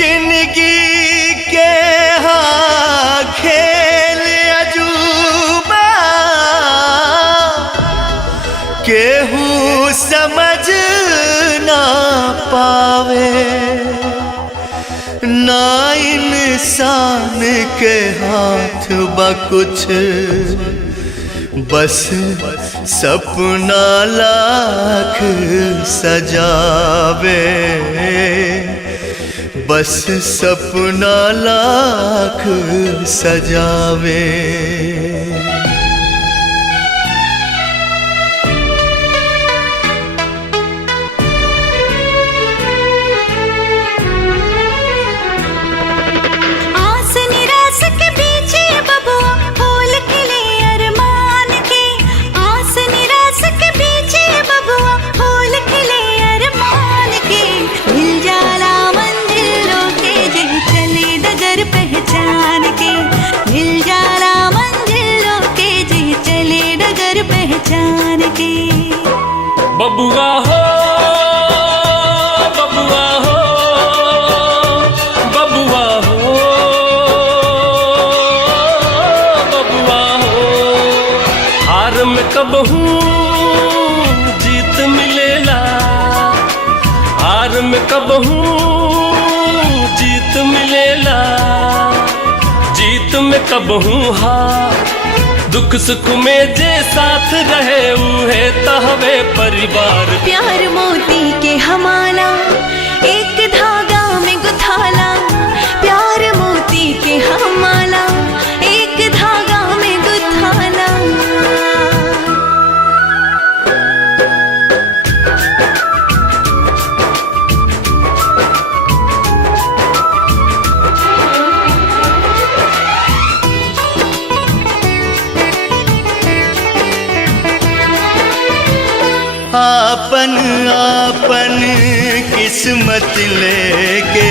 जिंदगी के हाँ खेल अजूबा केहू समझ ना पावे, ना इंसान के हाथ बा कुछ, बस सपना लाख सजावे, बस सपना लाख सजावे। बबुआ हो, बबुआ हो, बबुआ हो, बबुआ हो। हार में कब हूँ जीत मिलेला, हार में कब हूँ जीत मिलेला, जीत में कब हूँ हार। दुख सुख में जे साथ रहे उहे तहवे परिवार। प्यार मोती के हमारा एक धागा में गुथाला, प्यार मोती के हमारा एक धागा में गुथाला। आपन आपन किस्मत लेके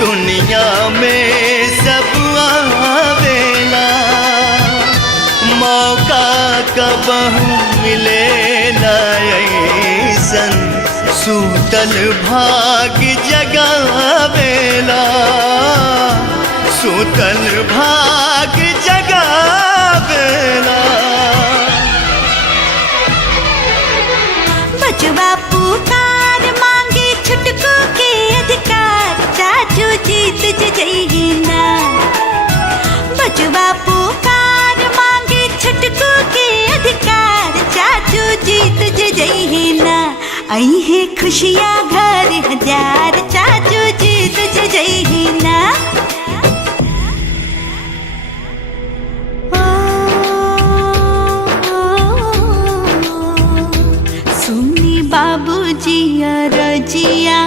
दुनिया में सब आवेला, मौका कब मिलेला ऐसन सूतल भाग जगावेला, सूतल भाग जगावेला। बचवा पुकार मांगे छुटकू के अधिकार, चाचू जीत जइही ना। बचवा पुकार मांगे छुटकू के अधिकार, चाचू जीत जइही ना। आई है खुशियाँ घर हजार, चाचू जीत जइही ना। बाबूजी रजिया